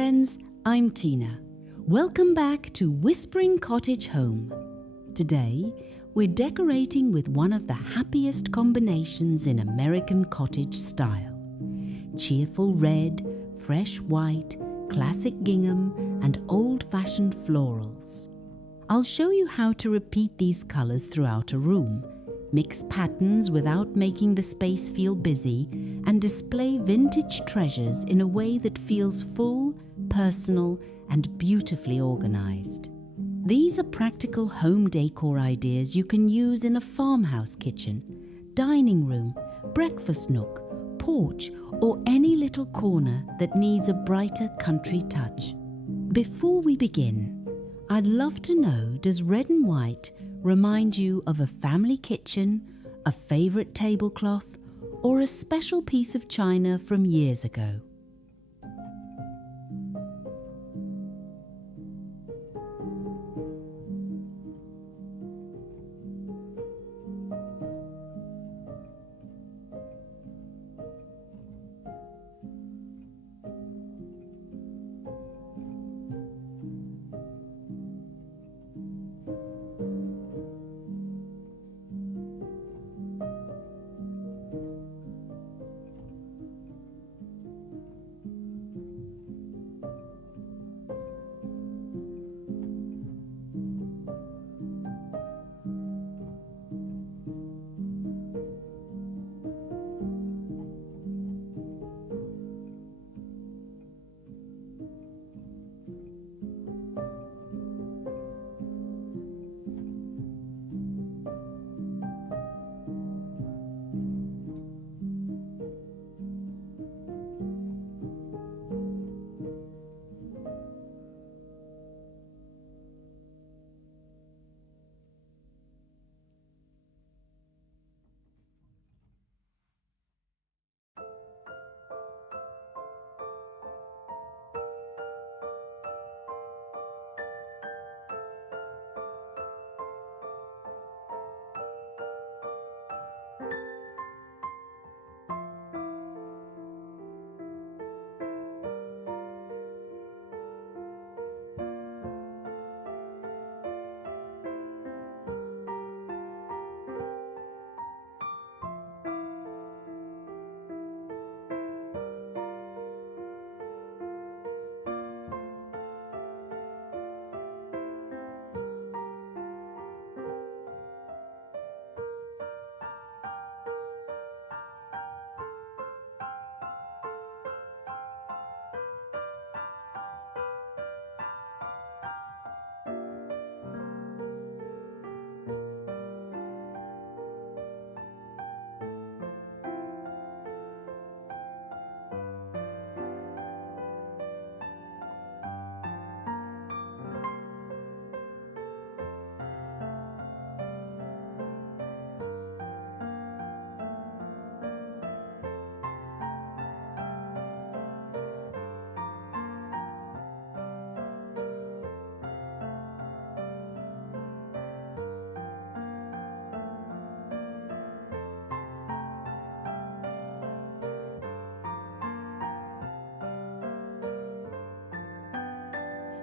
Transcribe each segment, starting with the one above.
friends, I'm Tina. Welcome back to Whispering Cottage Home. Today, we're decorating with one of the happiest combinations in American cottage style. Cheerful red, fresh white, classic gingham, and old-fashioned florals. I'll show you how to repeat these colors throughout a room, mix patterns without making the space feel busy, and display vintage treasures in a way that feels full, personal, and beautifully organized. These are practical home decor ideas you can use in a farmhouse kitchen, dining room, breakfast nook, porch, or any little corner that needs a brighter country touch. Before we begin, I'd love to know, does red and white remind you of a family kitchen, a favorite tablecloth, or a special piece of china from years ago?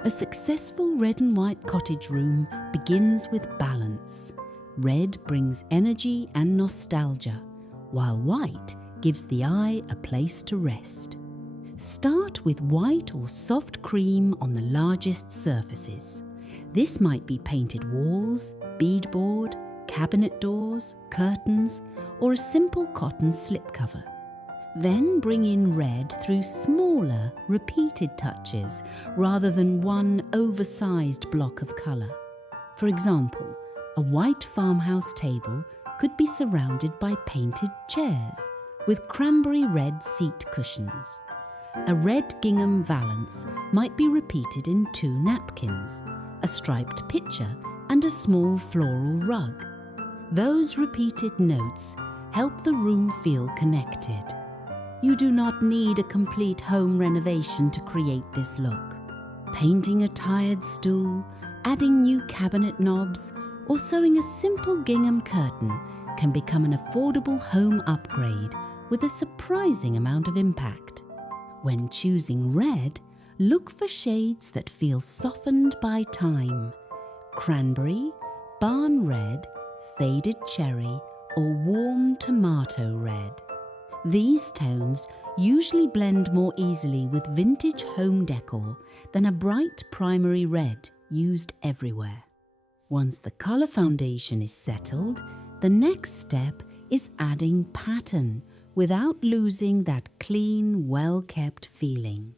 A successful red and white cottage room begins with balance. Red brings energy and nostalgia, while white gives the eye a place to rest. Start with white or soft cream on the largest surfaces. This might be painted walls, beadboard, cabinet doors, curtains, or a simple cotton slipcover. Then bring in red through smaller, repeated touches rather than one oversized block of colour. For example, a white farmhouse table could be surrounded by painted chairs with cranberry red seat cushions. A red gingham valance might be repeated in 2 napkins, a striped pitcher, and a small floral rug. Those repeated notes help the room feel connected. You do not need a complete home renovation to create this look. Painting a tired stool, adding new cabinet knobs, or sewing a simple gingham curtain can become an affordable home upgrade with a surprising amount of impact. When choosing red, Look for shades that feel softened by time: cranberry, barn red, faded cherry, or warm tomato red. These tones usually blend more easily with vintage home decor than a bright primary red used everywhere. Once the colour foundation is settled, the next step is adding pattern without losing that clean, well-kept feeling.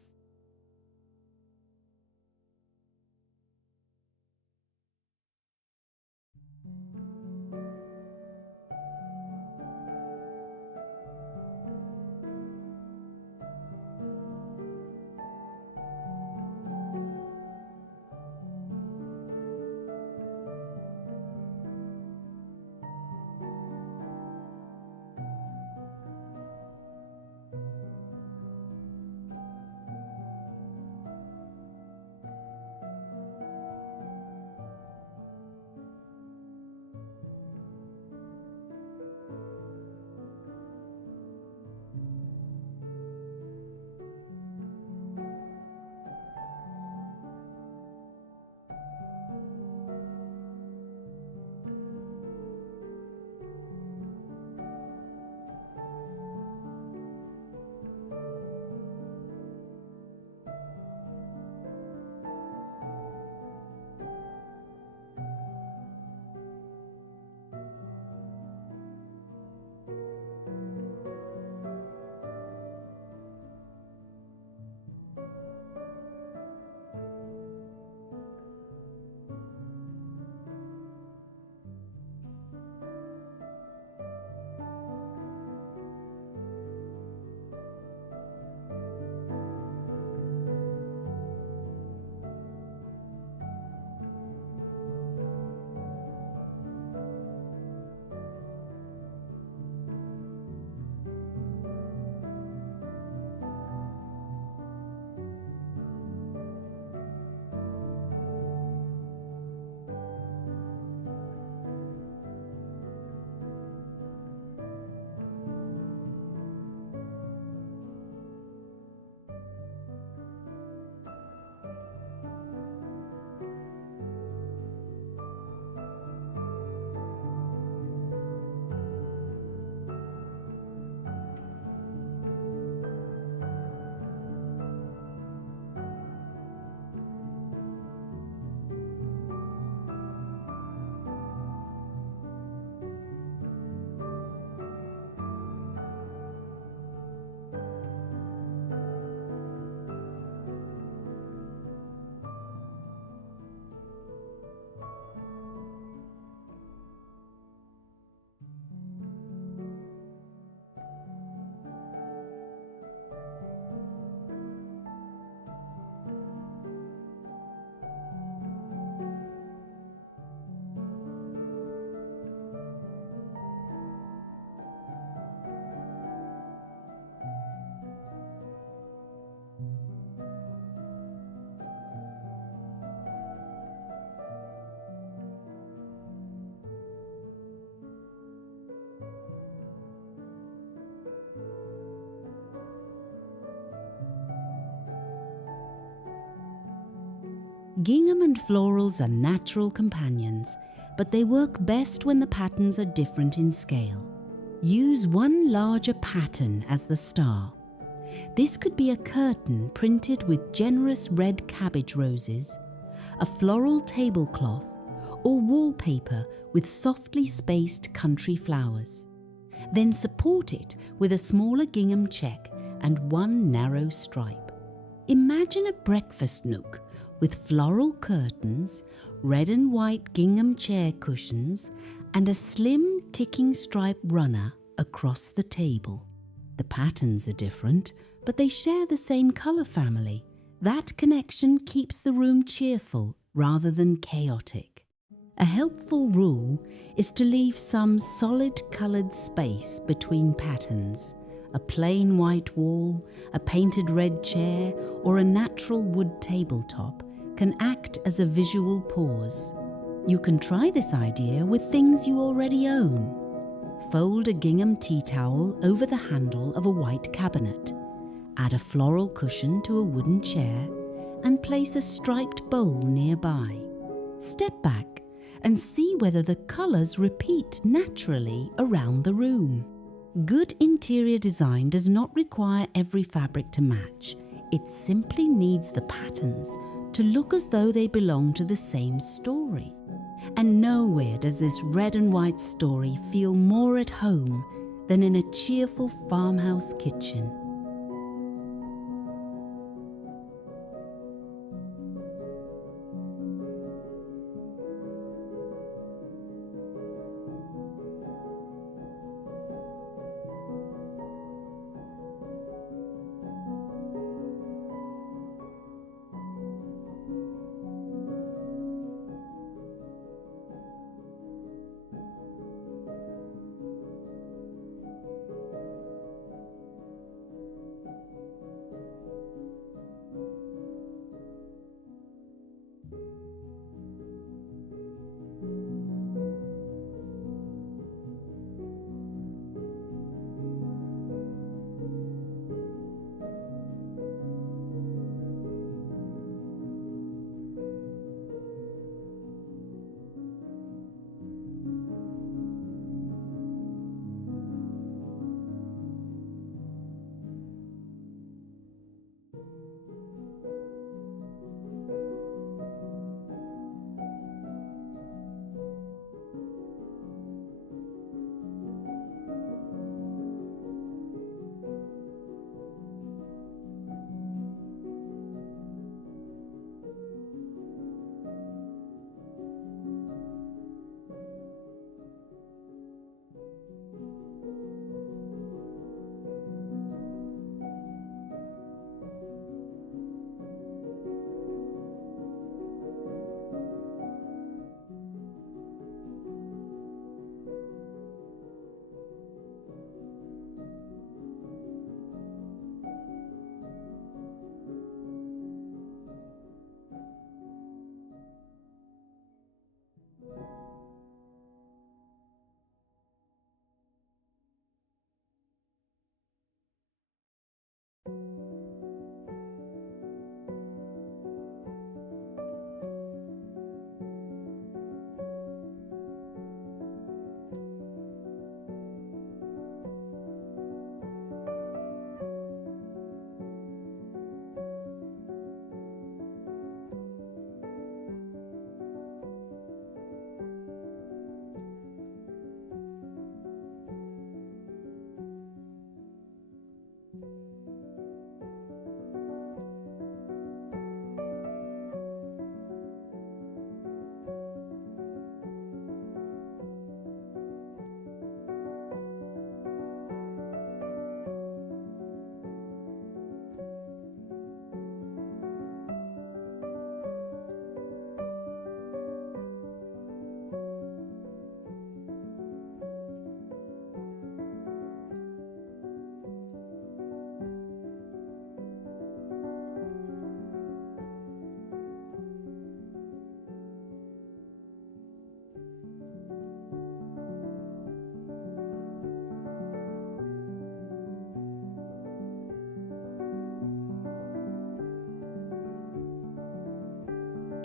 Gingham and florals are natural companions, but they work best when the patterns are different in scale. Use one larger pattern as the star. This could be a curtain printed with generous red cabbage roses, a floral tablecloth, or wallpaper with softly spaced country flowers. Then support it with a smaller gingham check and one narrow stripe. Imagine a breakfast nook with floral curtains, red and white gingham chair cushions, and a slim ticking stripe runner across the table. The patterns are different, but they share the same colour family. That connection keeps the room cheerful rather than chaotic. A helpful rule is to leave some solid coloured space between patterns. A plain white wall, a painted red chair, or a natural wood tabletop can act as a visual pause. You can try this idea with things you already own. Fold a gingham tea towel over the handle of a white cabinet. Add a floral cushion to a wooden chair and place a striped bowl nearby. Step back and see whether the colours repeat naturally around the room. Good interior design does not require every fabric to match. It simply needs the patterns to look as though they belong to the same story. And nowhere does this red and white story feel more at home than in a cheerful farmhouse kitchen.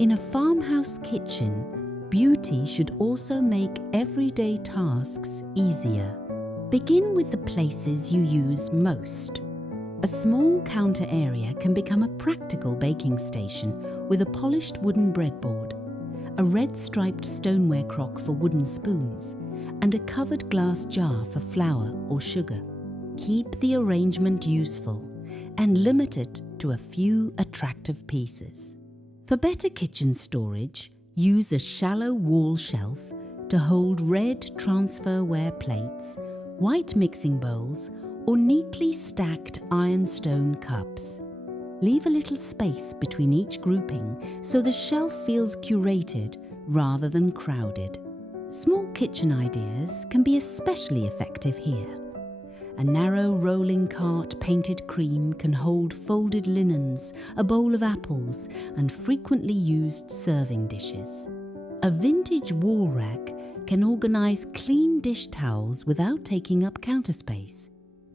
In a farmhouse kitchen, beauty should also make everyday tasks easier. Begin with the places you use most. A small counter area can become a practical baking station with a polished wooden breadboard, a red striped stoneware crock for wooden spoons, and a covered glass jar for flour or sugar. Keep the arrangement useful and limit it to a few attractive pieces. For better kitchen storage, use a shallow wall shelf to hold red transferware plates, white mixing bowls, or neatly stacked ironstone cups. Leave a little space between each grouping so the shelf feels curated rather than crowded. Small kitchen ideas can be especially effective here. A narrow rolling cart painted cream can hold folded linens, a bowl of apples, and frequently used serving dishes. A vintage wall rack can organise clean dish towels without taking up counter space.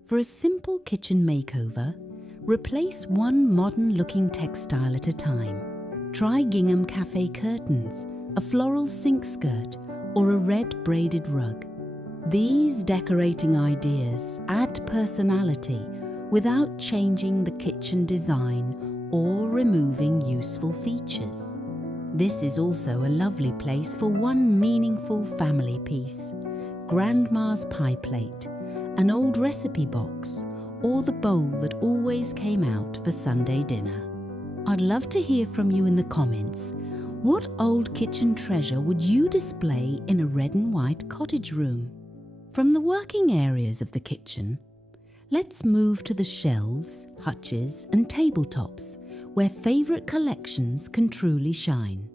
For a simple kitchen makeover, Replace one modern-looking textile at a time. Try Gingham café curtains, a floral sink skirt, or a red braided rug. These decorating ideas add personality without changing the kitchen design or removing useful features. This is also a lovely place for one meaningful family piece: Grandma's pie plate, an old recipe box, or the bowl that always came out for Sunday dinner. I'd love to hear from you in the comments. What old kitchen treasure would you display in a red and white cottage room? From the working areas of the kitchen, let's move to the shelves, hutches, and tabletops, where favourite collections can truly shine.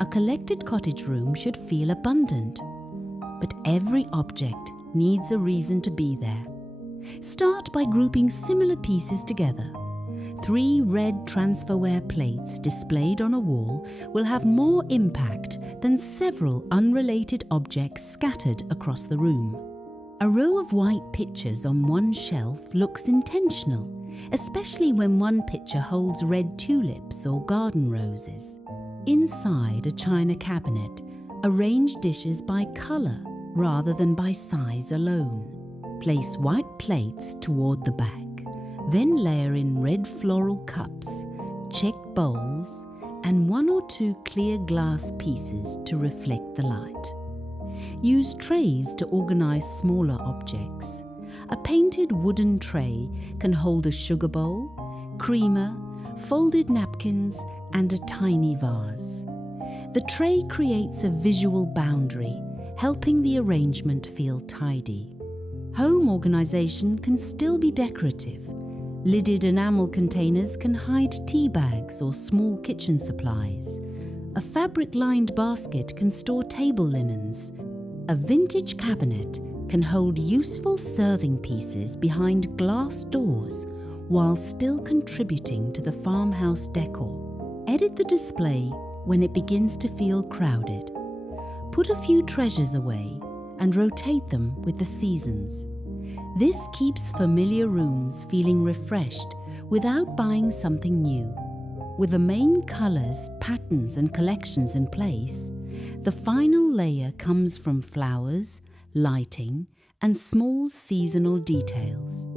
A collected cottage room should feel abundant, but every object needs a reason to be there. Start by grouping similar pieces together. 3 red transferware plates displayed on a wall will have more impact than several unrelated objects scattered across the room. A row of white pictures on one shelf looks intentional, especially when one picture holds red tulips or garden roses. Inside a china cabinet, arrange dishes by colour rather than by size alone. Place white plates toward the back, then layer in red floral cups, check bowls, and 1 or 2 clear glass pieces to reflect the light. Use trays to organise smaller objects. A painted wooden tray can hold a sugar bowl, creamer, folded napkins, and a tiny vase. The tray creates a visual boundary, helping the arrangement feel tidy. Home organisation can still be decorative. Lidded enamel containers can hide tea bags or small kitchen supplies. A fabric-lined basket can store table linens. A vintage cabinet can hold useful serving pieces behind glass doors while still contributing to the farmhouse decor. Edit the display when it begins to feel crowded. Put a few treasures away and rotate them with the seasons. This keeps familiar rooms feeling refreshed without buying something new. With the main colours, patterns and collections in place, the final layer comes from flowers, lighting and small seasonal details.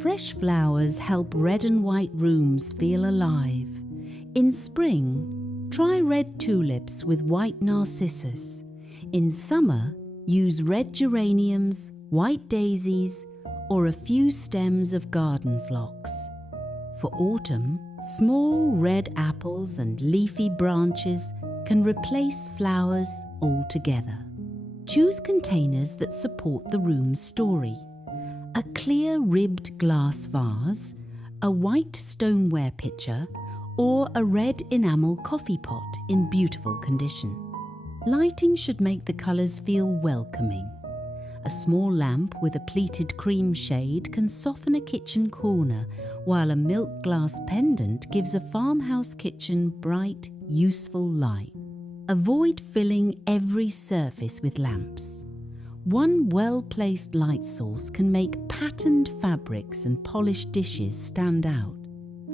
Fresh flowers help red and white rooms feel alive. In spring, try red tulips with white narcissus. In summer, use red geraniums, white daisies, or a few stems of garden phlox. For autumn, small red apples and leafy branches can replace flowers altogether. Choose containers that support the room's story. A clear ribbed glass vase, a white stoneware pitcher, or a red enamel coffee pot in beautiful condition. Lighting should make the colours feel welcoming. A small lamp with a pleated cream shade can soften a kitchen corner, while a milk glass pendant gives a farmhouse kitchen bright, useful light. Avoid filling every surface with lamps. One well-placed light source can make patterned fabrics and polished dishes stand out.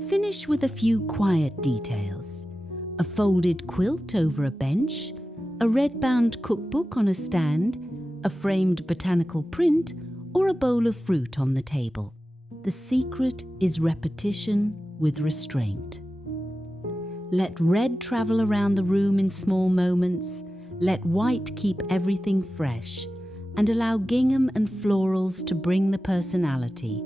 Finish with a few quiet details. A folded quilt over a bench, a red-bound cookbook on a stand, a framed botanical print, or a bowl of fruit on the table. The secret is repetition with restraint. Let red travel around the room in small moments, let white keep everything fresh, and allow gingham and florals to bring the personality.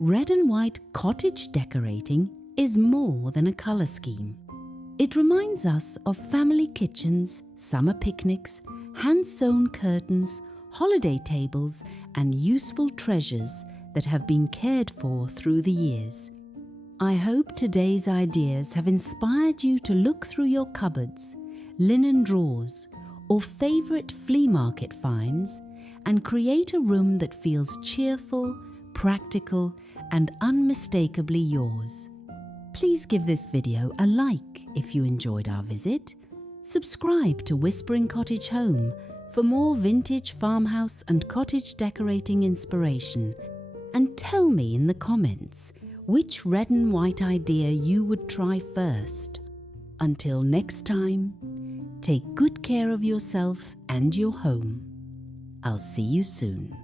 Red and white cottage decorating is more than a colour scheme. It reminds us of family kitchens, summer picnics, hand-sewn curtains, holiday tables, and useful treasures that have been cared for through the years. I hope today's ideas have inspired you to look through your cupboards, linen drawers, or favourite flea market finds and create a room that feels cheerful, practical, and unmistakably yours. Please give this video a like if you enjoyed our visit. Subscribe to Whispering Cottage Home for more vintage farmhouse and cottage decorating inspiration, and tell me in the comments which red and white idea you would try first. Until next time, take good care of yourself and your home. I'll see you soon.